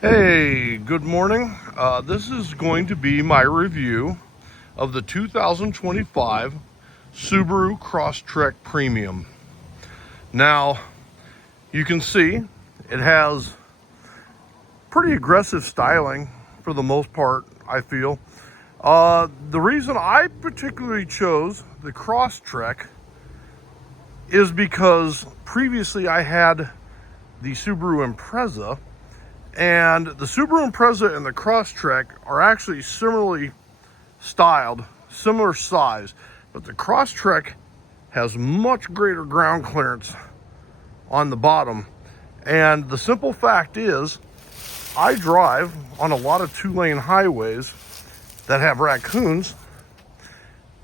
Hey, good morning. This is going to be my review of the 2025 Subaru Crosstrek Premium. Now, you can see it has pretty aggressive styling for the most part, I feel. The reason I particularly chose the Crosstrek is because previously I had the Subaru Impreza, and the Subaru Impreza and the Crosstrek are actually similarly styled, similar size, but the Crosstrek has much greater ground clearance on the bottom. And the simple fact is, I drive on a lot of two-lane highways that have raccoons,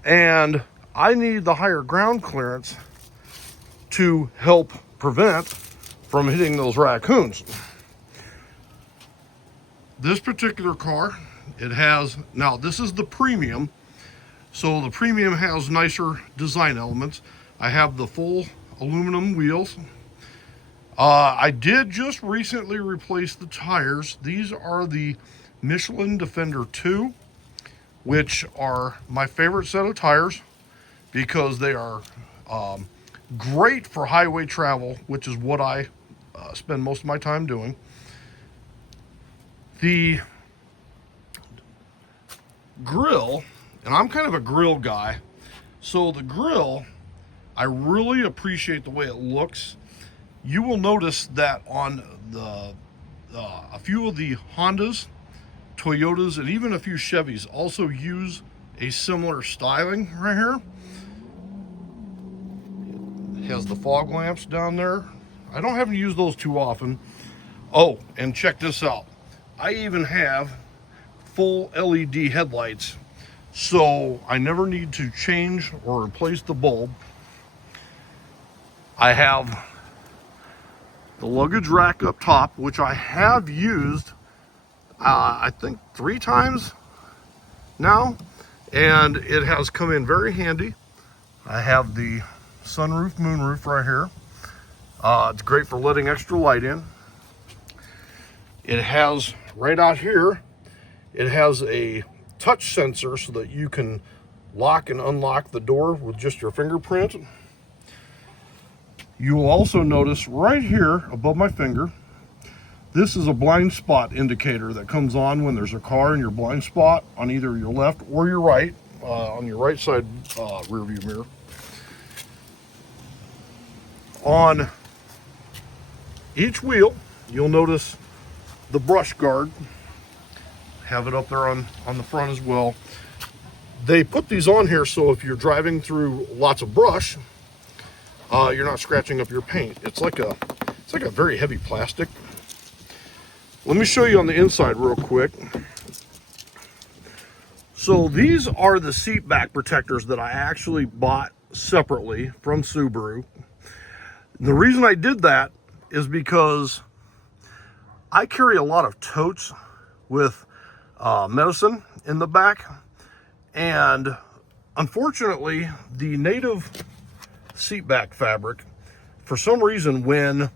and I need the higher ground clearance to help prevent from hitting those raccoons. This particular car, it has, now this is the Premium, so the Premium has nicer design elements. I have the full aluminum wheels. I did just recently replace the tires. These are the Michelin Defender 2, which are my favorite set of tires because they are great for highway travel, which is what I spend most of my time doing. The grill, and I'm kind of a grill guy, so the grill, I really appreciate the way it looks. You will notice that on a few of the Hondas, Toyotas, and even a few Chevys also use a similar styling right here. It has the fog lamps down there. I don't have to use those too often. Oh, and check this out. I even have full LED headlights, so I never need to change or replace the bulb. I have the luggage rack up top, which I have used I think 3 times now, and it has come in very handy. I have the sunroof, moonroof right here. It's great for letting extra light in. It has, right out here, it has a touch sensor so that you can lock and unlock the door with just your fingerprint. You will also notice right here above my finger, this is a blind spot indicator that comes on when there's a car in your blind spot on either your left or your right, on your right side rear view mirror. On each wheel, you'll notice the brush guard. Have it up there on the front as well. They put these on here so if you're driving through lots of brush, you're not scratching up your paint. It's like a very heavy plastic. Let me show you on the inside real quick. So these are the seat back protectors that I actually bought separately from Subaru. And the reason I did that is because I carry a lot of totes with medicine in the back, and unfortunately the native seat back fabric, for some reason, when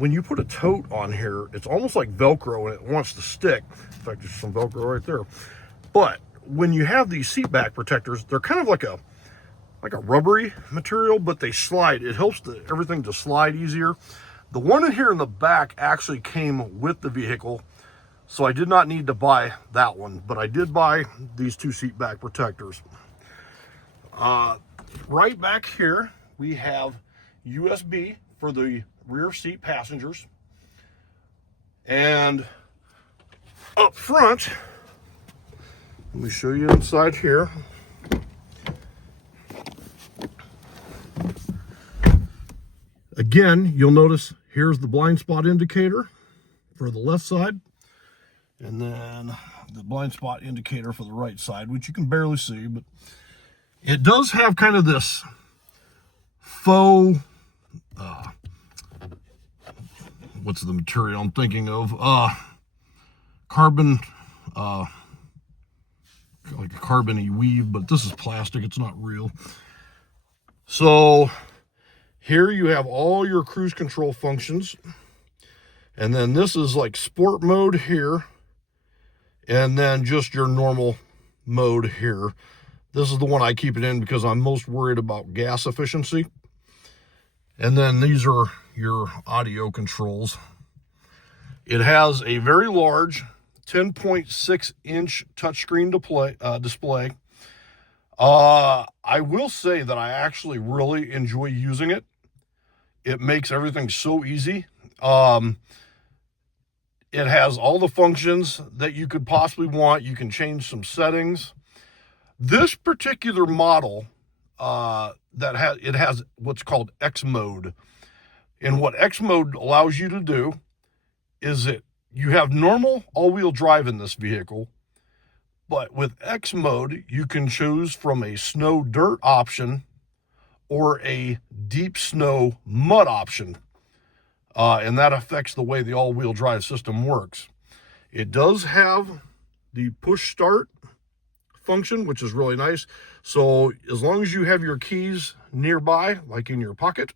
you put a tote on here, it's almost like Velcro and it wants to stick. In fact, there's some Velcro right there. But when you have these seat back protectors, they're kind of like a rubbery material, but they slide. It helps everything to slide easier. The one in here in the back actually came with the vehicle, so I did not need to buy that one, but I did buy these 2 seat back protectors. Right back here, we have USB for the rear seat passengers. And up front, let me show you inside here. Again, you'll notice here's the blind spot indicator for the left side, and then the blind spot indicator for the right side, which you can barely see, but it does have kind of this faux, what's the material I'm thinking of? Carbon, like a carbon-y weave, but this is plastic, it's not real. So here you have all your cruise control functions. And then this is like sport mode here. And then just your normal mode here. This is the one I keep it in because I'm most worried about gas efficiency. And then these are your audio controls. It has a very large 10.6-inch touchscreen display. I will say that I actually really enjoy using it. It makes everything so easy. It has all the functions that you could possibly want. You can change some settings. This particular model, it has what's called X mode. And what X mode allows you to do is you have normal all-wheel drive in this vehicle, but with X mode, you can choose from a snow dirt option or a deep snow mud option. And that affects the way the all-wheel drive system works. It does have the push start function, which is really nice. So as long as you have your keys nearby, like in your pocket,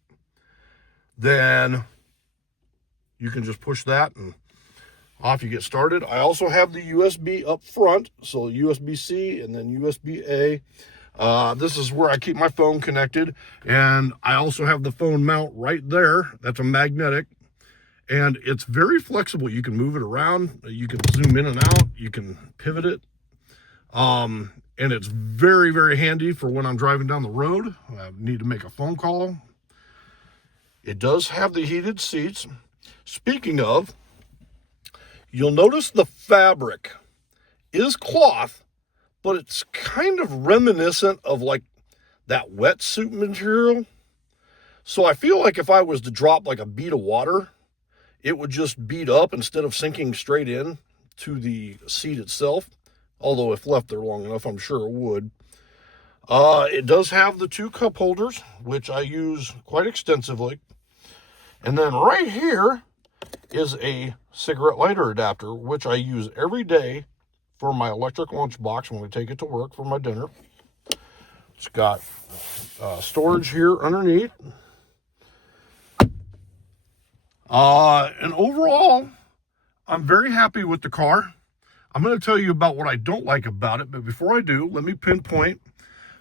then you can just push that and off you get started. I also have the USB up front, so USB-C and then USB-A. This is where I keep my phone connected, and I also have the phone mount right there. That's a magnetic, and it's very flexible. You can move it around, you can zoom in and out, you can pivot it, and it's very, very handy for when I'm driving down the road. I need to make a phone call. It does have the heated seats. Speaking of, you'll notice the fabric is cloth, but it's kind of reminiscent of like that wetsuit material. So I feel like if I was to drop like a bead of water, it would just bead up instead of sinking straight in to the seat itself. Although if left there long enough, I'm sure it would. It does have the 2 cup holders, which I use quite extensively. And then right here is a cigarette lighter adapter, which I use every day for my electric lunchbox when I take it to work for my dinner. It's got storage here underneath. And overall, I'm very happy with the car. I'm going to tell you about what I don't like about it, but before I do, let me pinpoint.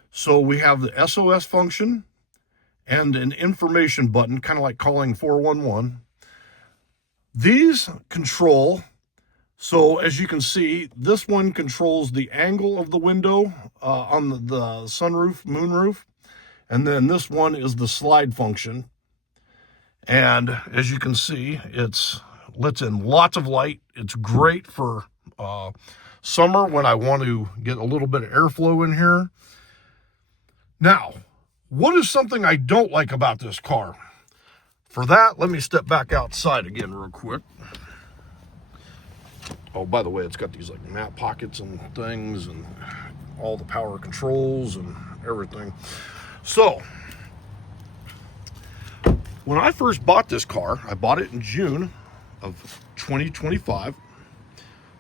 So we have the SOS function and an information button, kind of like calling 411. These control, so as you can see, this one controls the angle of the window on the sunroof, moonroof, and then this one is the slide function. And as you can see, it lets in lots of light. It's great for summer when I want to get a little bit of airflow in here. Now, what is something I don't like about this car? For that, let me step back outside again real quick. Oh, by the way, it's got these like map pockets and things and all the power controls and everything. So, when I first bought this car, I bought it in June of 2025.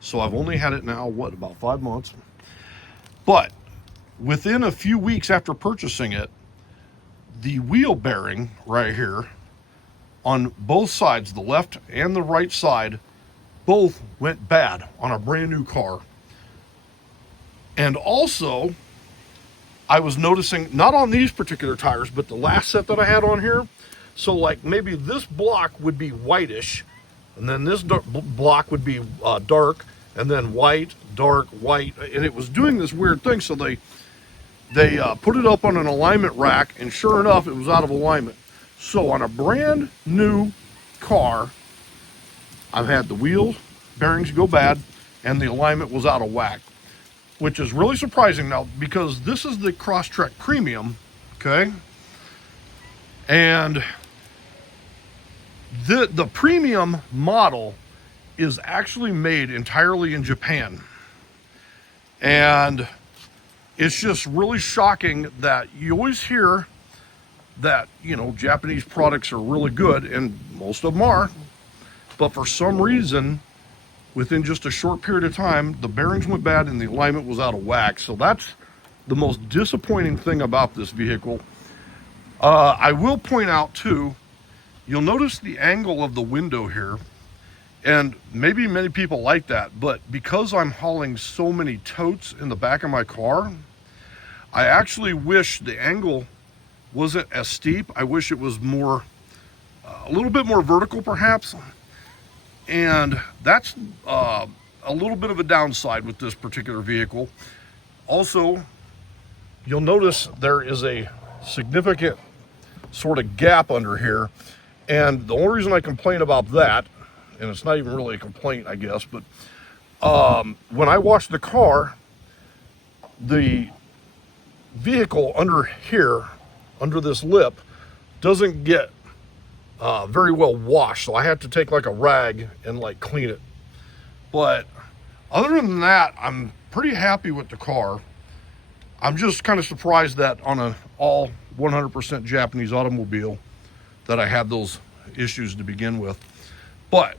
So I've only had it now, about 5 months. But within a few weeks after purchasing it, the wheel bearing right here on both sides, the left and the right side, both went bad on a brand new car. And also, I was noticing, not on these particular tires, but the last set that I had on here, so like maybe this block would be whitish, and then this block would be dark, and then white, dark, white, and it was doing this weird thing. So they put it up on an alignment rack, and sure enough, it was out of alignment. So on a brand new car, I've had the wheel bearings go bad, and the alignment was out of whack, which is really surprising now because this is the Crosstrek Premium, okay? And the premium model is actually made entirely in Japan. And it's just really shocking that you always hear that, you know, Japanese products are really good, and most of them are, but for some reason, within just a short period of time, the bearings went bad and the alignment was out of whack. So that's the most disappointing thing about this vehicle. I will point out too, you'll notice the angle of the window here And maybe many people like that, but because I'm hauling so many totes in the back of my car, I actually wish the angle wasn't as steep. I wish it was more, a little bit more vertical perhaps. And that's a little bit of a downside with this particular vehicle. Also, you'll notice there is a significant sort of gap under here. And the only reason I complain about that, and it's not even really a complaint, I guess, but when I wash the car, the vehicle under here, under this lip, doesn't get very well washed. So I have to take like a rag and like clean it. But other than that, I'm pretty happy with the car. I'm just kind of surprised that on an all 100% Japanese automobile that I had those issues to begin with. But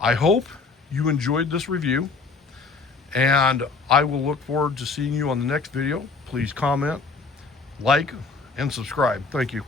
I hope you enjoyed this review, and I will look forward to seeing you on the next video. Please comment, like, and subscribe. Thank you.